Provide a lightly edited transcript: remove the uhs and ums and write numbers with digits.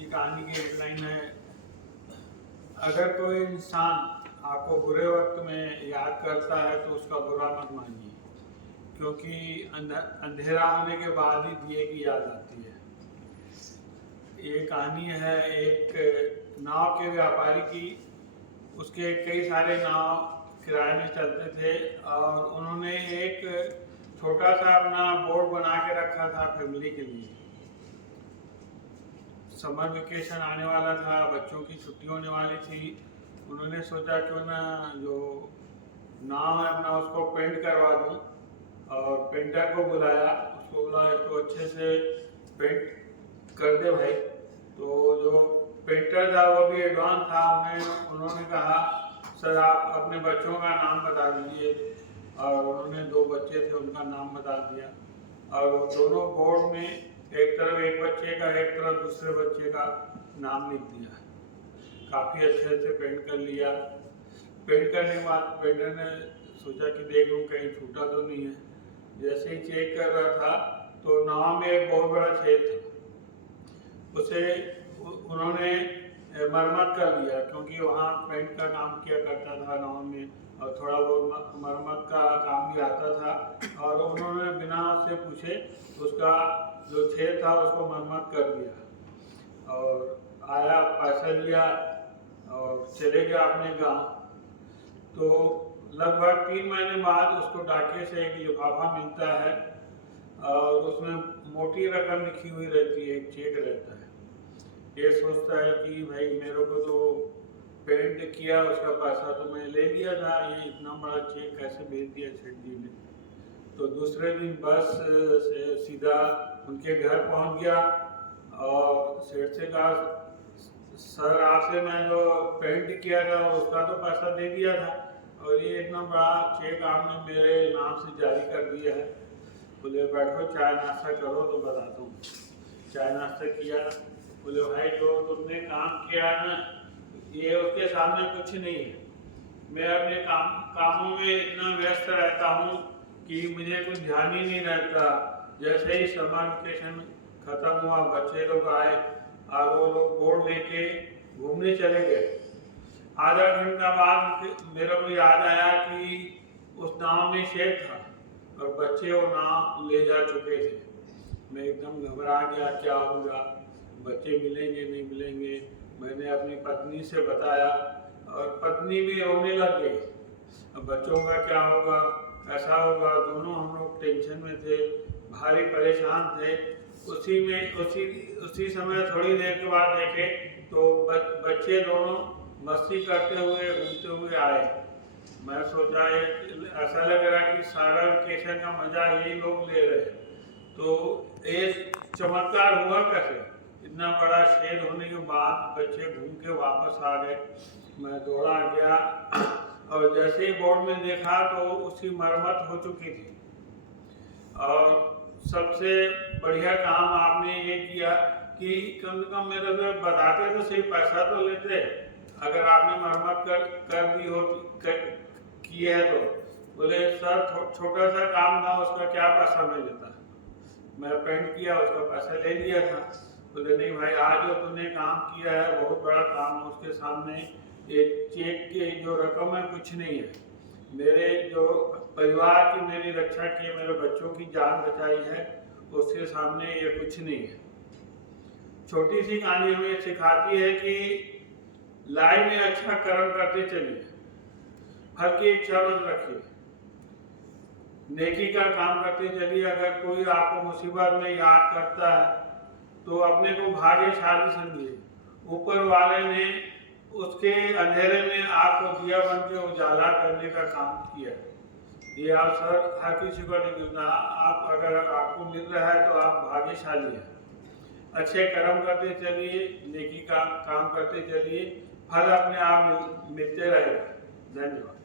की कहानी की हेडलाइन है, अगर कोई इंसान आपको बुरे वक्त में याद करता है तो उसका बुरा मत मानिए, क्योंकि अंधेरा होने के बाद ही दिए की याद आती है। ये कहानी है एक नाव के व्यापारी की। उसके कई सारे नाव किराए में चलते थे और उन्होंने एक छोटा सा अपना बोट बना के रखा था फैमिली के लिए। समर वेकेशन आने वाला था, बच्चों की छुट्टी होने वाली थी। उन्होंने सोचा क्यों ना जो नाव है अपना उसको पेंट करवा दूं, और पेंटर को बुलाया। उसको बोला इसको अच्छे से पेंट कर दे भाई। तो जो पेंटर था वो भी एडवांस था। उन्होंने कहा सर आप अपने बच्चों का नाम बता दीजिए, और उन्होंने 2 बच्चे थे उनका नाम बता दिया। और वो दोनों बोर्ड में एक तरफ एक बच्चे का, एक तरफ दूसरे बच्चे का नाम लिख दिया। काफ़ी अच्छे से पेंट कर लिया। पेंट करने के बाद पेंटर ने सोचा कि देख लूँ कहीं छूटा तो नहीं है। जैसे ही चेक कर रहा था तो नाव में एक बहुत बड़ा छेद था। उसे उन्होंने मरम्मत कर लिया, क्योंकि वहाँ पेंट का काम किया करता था नाव में, और थोड़ा बहुत मरम्मत का काम भी आता था। और उन्होंने बिना उससे पूछे उसका जो छेद था उसको मरम्मत कर दिया, और आया पैसा लिया और चले गया अपने गांव। तो लगभग 3 महीने बाद उसको डाकिए से एक लिफाफा मिलता है, और उसमें मोटी रकम लिखी हुई रहती है, एक चेक रहता है। ये सोचता है कि भाई मेरे को तो पेंट किया, उसका पैसा तो मैं ले लिया था, ये इतना बड़ा चेक कैसे भेज दिया सेठ जी ने। तो दूसरे दिन बस से सीधा उनके घर पहुंच गया और सेठ से कहा सर आपसे मैं जो पेंट किया था उसका तो पैसा दे दिया था, और ये इतना बड़ा चेक आपने मेरे नाम से जारी कर दिया है। बोले बैठो चाय नाश्ता करो तो बताता हूँ। चाय नाश्ता किया। बोले भाई जो तुमने काम किया है ना, ये उसके सामने कुछ नहीं है। मैं अपने कामों में इतना व्यस्त रहता हूँ कि मुझे कुछ ध्यान ही नहीं रहता। जैसे ही समर वेकेशन खत्म हुआ, बच्चे लोग आए और वो लोग बोर्ड लेके घूमने चले गए। आधा घंटा बाद मेरे को याद आया कि उस नाव में शेर था और बच्चे वो नाव ले जा चुके थे। मैं एकदम घबरा गया, क्या होगा, बच्चे मिलेंगे नहीं मिलेंगे। मैंने अपनी पत्नी से बताया और पत्नी भी रोने लग गई। अब बच्चों का क्या होगा, कैसा होगा। दोनों हम लोग टेंशन में थे, भारी परेशान थे। उसी समय थोड़ी देर के बाद देखे तो बच्चे दोनों मस्ती करते हुए घूमते हुए आए। मैं सोचा ऐसा लग रहा कि सारा वेकेशन का मजा यही लोग ले रहे। तो ये चमत्कार हुआ कैसे, इतना बड़ा शेर होने के बाद बच्चे घूम के वापस आ गए। मैं दौड़ा गया और जैसे ही बोर्ड में देखा तो उसकी मरम्मत हो चुकी थी। और सबसे बढ़िया काम आपने ये किया कि कम से कम मेरे से बताते तो सही, पैसा तो लेते। अगर आपने मरम्मत कर दी हो की है तो। बोले सर छोटा सा काम था, उसका क्या पैसा मैं लेता, मैं पेंट किया उसका पैसा ले लिया था। बोले नहीं भाई आज जो तूने काम किया है बहुत बड़ा काम है, उसके सामने एक चेक की जो रकम है कुछ नहीं है। मेरे जो परिवार की मेरी रक्षा की, मेरे बच्चों की जान बचाई है, उसके सामने ये कुछ नहीं है। छोटी सी कहानी हमें सिखाती है कि लाइफ में अच्छा कर्म करते चलिए, फल की इच्छा मत रखिए, नेकी का काम करते चलिए। अगर कोई आपको मुसीबत में याद करता है तो अपने को भाग्यशाली समझिए। ऊपर वाले ने उसके अंधेरे में आपको दिया बन के उजाला करने का काम किया। ये अवसर हर किसी को नहीं मिलता। आप अगर आपको मिल रहा है तो आप भाग्यशाली हैं। अच्छे कर्म करते चलिए, नेकी का काम करते चलिए, फल अपने आप मिलते रहेगा। धन्यवाद।